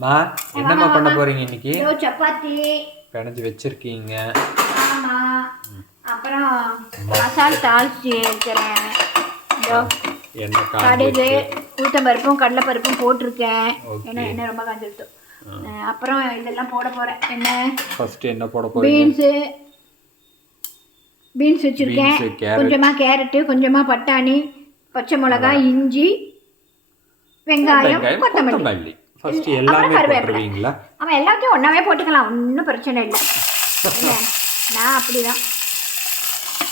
மா என்னம்மா பண்ண போறீங்க இன்னைக்கு? சப்பாத்தி பிணைஞ்சு வச்சிருக்கீங்க. ஆமா. அப்புறம் மசாலா தாளிச்சு வைக்கிறேன். கடுகு உளுத்தம்பருப்பும் கடலைப்பருப்பும் போட்டிருக்கேன். ஏன்னா எண்ணெய் ரொம்ப காஞ்சிருச்சு. அப்புறம் இதெல்லாம் போட போறேன். என்ன ஃபர்ஸ்ட் என்ன போட போறீங்க? பீன்ஸ் வச்சிருக்கேன். கொஞ்சமா கேரட்டு, கொஞ்சமா பட்டாணி, பச்சை மிளகாய், இஞ்சி, வெங்காயம், கொத்தமல்லி. ஃபர்ஸ்ட் எல்லாமே போடுவீங்களா? ஆமா, எல்லாத்தையும் ஒண்ணாவே போட்டுக்கலாம், ஒன்றும் பிரச்சனை இல்லை. நான் அப்படிதான்.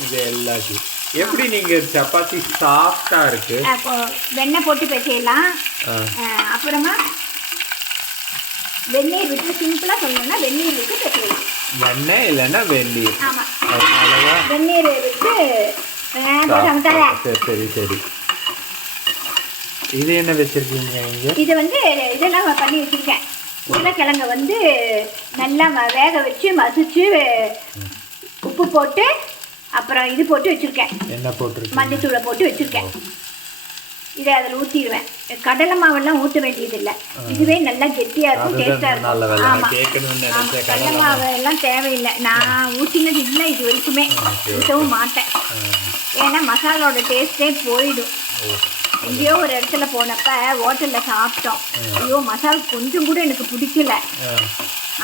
இது எல்லாத்தையும் எப்படி நீங்க சப்பாத்தி சாஃப்டா இருக்கு? வெண்ணெய் போட்டு பேசலாம். அப்புறமா வெந்நீர் விட்டு, சிம்பிளா சொல்லணும்னா வெந்நீர் விட்டு பேசலாம். வெண்ணெய் இல்லைன்னா வெந்நீர். ஆமா, வெந்நீர் விட்டு. சரி சரி. இது என்ன வச்சிருக்கீங்க இங்க? இது வந்து இதெல்லாம் பண்ணி வச்சிருக்கேன். உருளைக்கிழங்க வந்து நல்லா வேக வச்சு மசிச்சு உப்பு போட்டு அப்புறம் இது போட்டு வச்சிருக்கேன். என்ன போட்டு? மஞ்சத்தூளை போட்டு வச்சிருக்கேன். இதை அதில் ஊற்றிடுவேன். கடலை மாவெல்லாம் ஊற்ற வேண்டியதில்லை. இதுவே நல்லா கெட்டியாக இருக்கும், டேஸ்டாக இருக்கும். ஆமாம், கடலை மாவு எல்லாம் தேவையில்லை. நான் ஊற்றினது இல்லை இது வரைக்குமே, ஊற்றவும் மாட்டேன். ஏன்னா மசாலோட டேஸ்ட்டே போயிடும். எங்கேயோ ஒரு இடத்துல போனப்ப ஹோட்டலில் சாப்பிட்டோம். ஐயோ மசாலா கொஞ்சம் கூட எனக்கு பிடிக்கல.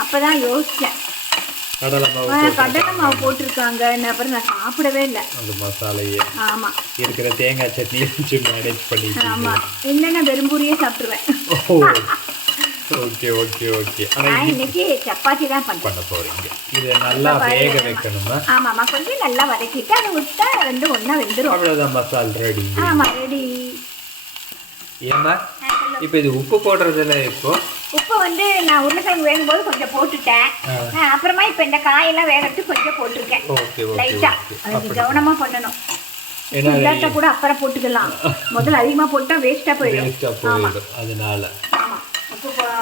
அப்போ தான் யோசித்தேன், கடலை மாவு போட்டிருக்காங்க. அப்புறம் நான் சாப்பிடவே இல்லை அந்த மசாலையே. ஆமா, இருக்கிற தேங்காய் சட்னி வச்சு மேனேஜ் பண்ணி. ஆமா, இல்லைன்னா வெறும்பூரியே சாப்பிட்டுருவேன். Okay okay okay. நான் இன்னைக்கு சப்பாத்தி தான் பண்ண போறீங்க. இதை நல்லா வேக வைக்கணுமா? ஆமாம்மா, கொஞ்சம் நல்லா வதக்கிட்டு அதை விட்டா ரெண்டு ஒன்றா வெந்துடும். அவ்வளோதான், மசால் ரெடி. ஆமா, ரெடி. ஏமா இப்போ இது உப்பு போடுறதுல? இப்போ உப்பு வந்து நான் உருளைக்கிழங்கு வேகும்போது கொஞ்சம் போட்டுட்டேன். அப்புறமா இப்போ இந்த காயெல்லாம் வேகிறதுக்கு கொஞ்சம் போட்டிருக்கேன். லைட்டா அது கவனமா பண்ணணும். இல்லாட்ட கூட அப்புறம் போட்டுக்கலாம். முதல்ல அதிகமாக போட்டால் வேஸ்ட்டாக போயிடும். அதனால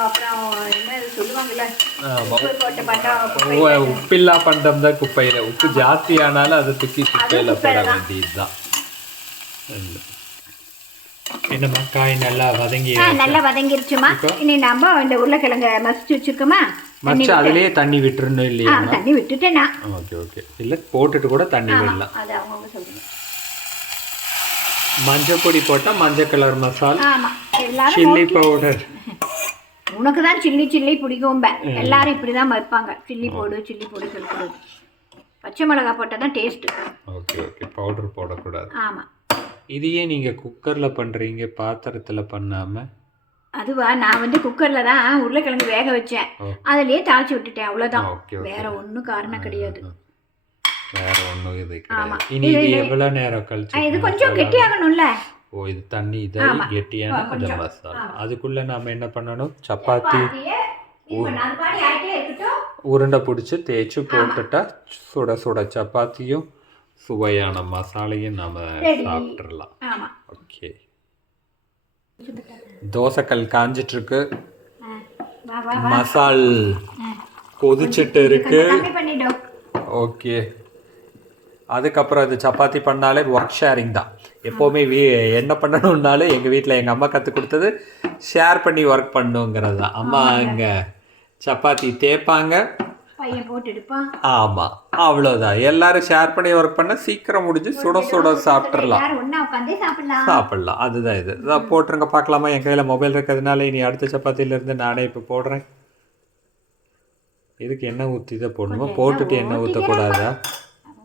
அப்புறம் என்ன சொல்லுவாங்கல்ல, உப்பில்லா பண்டம் தான் குப்பையில. உப்பு ஜாஸ்தி ஆனாலும் அதை தூக்கி குப்பையில போட வேண்டியதுதான். என்னம்மா காய் நல்லா வதங்கிருச்சுமா. இனி நம்ம இந்த உருளைக்கிழங்க மசிச்சு வச்சுக்கோமா. மசிச்சு அதுலயே தண்ணி விட்டுறணும் இல்லையா? தண்ணி விட்டுட்டேனா? Okay okay. இல்ல போட்டுட்டு கூட தண்ணி விடலாம். அது அவங்க சொல்லுங்க. மஞ்சள் பொடி போட்டா மஞ்சள் கலர் மசாலா. ஆமா, எல்லாரும் சில்லி பவுடர். உனக்கு தான் சில்லி பிடிக்கும். எல்லாரும் இப்படிதான் வைப்பாங்க, சில்லி போடு சொல்லக்கூடாது. பச்சை மிளகாய் போட்டால் தான் டேஸ்ட். Okay okay. பவுடர் போடக்கூடாது. ஆமா. இதையே நீங்க குக்கர்ல பண்றீங்க, பாத்திரத்துல பண்ணாம? அதுவா, நான் வந்து குக்கர்ல தான் உருளைக்கிழங்கு வேக வச்சேன். அதுலயே தாளிச்சு விட்டுட்டேன், அவ்வளவுதான். வேற ஒன்றும் காரணம் கிடையாது. வேற ஒன்றும் இது கிடையாது. இனி இது எவ்வளவு நேரம் கழிச்சு? இது கொஞ்சம் கெட்டியாகணும்ல. ஓ, இது தண்ணி இதாகி கெட்டியான கொஞ்சம் மசாலா. அதுக்குள்ள நாம என்ன பண்ணணும்? சப்பாத்தி உருண்டை பிடிச்சி தேய்ச்சி போட்டுட்டா சுட சுட சப்பாத்தியும் சுவையான மசாலையும் நாம சாப்பிட்றலாம். ஓகே. தோசைக்கல் காஞ்சிட்டு இருக்கு, மசால் கொதிச்சுட்டு இருக்கு. ஓகே. அதுக்கப்புறம் இது சப்பாத்தி பண்ணாலே ஒர்க் ஷேரிங் தான். எப்போவுமே என்ன பண்ணணும்னாலும் எங்கள் வீட்டில் எங்கள் அம்மா கற்றுக் கொடுத்தது ஷேர் பண்ணி ஒர்க் பண்ணுங்கிறது தான். அம்மா இங்கே சப்பாத்தி தேய்ப்பாங்க, ஆமாம், அவ்வளோதான். எல்லாரும் ஷேர் பண்ணி ஒர்க் பண்ண சீக்கிரம் முடிஞ்சு சுட சுட சாப்பிட்றலாம். அதுதான். இது இதான் போட்டுருங்க பார்க்கலாமா? என் கையில் மொபைல் இருக்கிறதுனால இனி அடுத்த சப்பாத்தியிலேருந்து நானே இப்போ போடுறேன். இதுக்கு எண்ணெய் ஊற்றி தான் போடணுமா? போட்டுட்டு எண்ணெய் ஊற்றக்கூடாதா?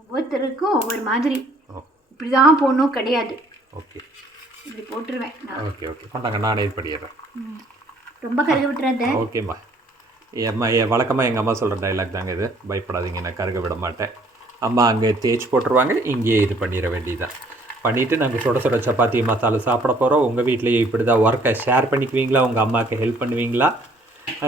ஒவ்வொருத்தருக்கும் ஒவ்வொரு மாதிரி. இப்படிதான் போடணும் கிடையாது. ஓகே, இப்படி போட்டுருவேன். Okay okay. கொண்டாங்க, நானே இது பண்ணிடுறேன். ரொம்ப கருக விட்டுறாத. ஓகேம்மா. வழக்கமாக எங்கள் அம்மா சொல்கிற டைலாக் தாங்க இது. பயப்படாதீங்க, நான் கருக விட மாட்டேன். அம்மா அங்கே தேய்ச்சி போட்டுருவாங்க, இங்கேயே இது பண்ணிட வேண்டியதான். பண்ணிவிட்டு நாங்கள் சுட சுட சப்பாத்தி மசாலா சாப்பிட போகிறோம். உங்கள் வீட்லேயே இப்படி தான் ஒர்க்கை ஷேர் பண்ணிக்குவீங்களா? உங்கள் அம்மாவுக்கு ஹெல்ப் பண்ணுவீங்களா?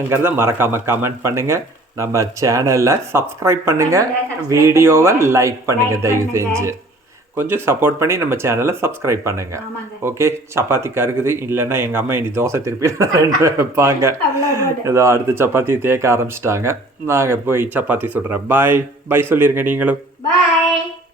அங்கிறத மறக்காமல் கமெண்ட் பண்ணுங்கள். நம்ம சேனலில் சப்ஸ்கிரைப் பண்ணுங்கள், வீடியோவை லைக் பண்ணுங்கள். தயவு செஞ்சு கொஞ்சம் சப்போர்ட் பண்ணி நம்ம சேனலை சப்ஸ்கிரைப் பண்ணுங்கள். ஓகே. சப்பாத்தி கருகுது, இல்லைன்னா எங்கள் அம்மா இனி தோசை திருப்பி வைப்பாங்க. ஏதோ அடுத்து சப்பாத்தி தேய்க்க ஆரம்பிச்சிட்டாங்க. நாங்கள் போய் சப்பாத்தி சுடுறேன். பாய் சொல்லிடுங்க நீங்களும்.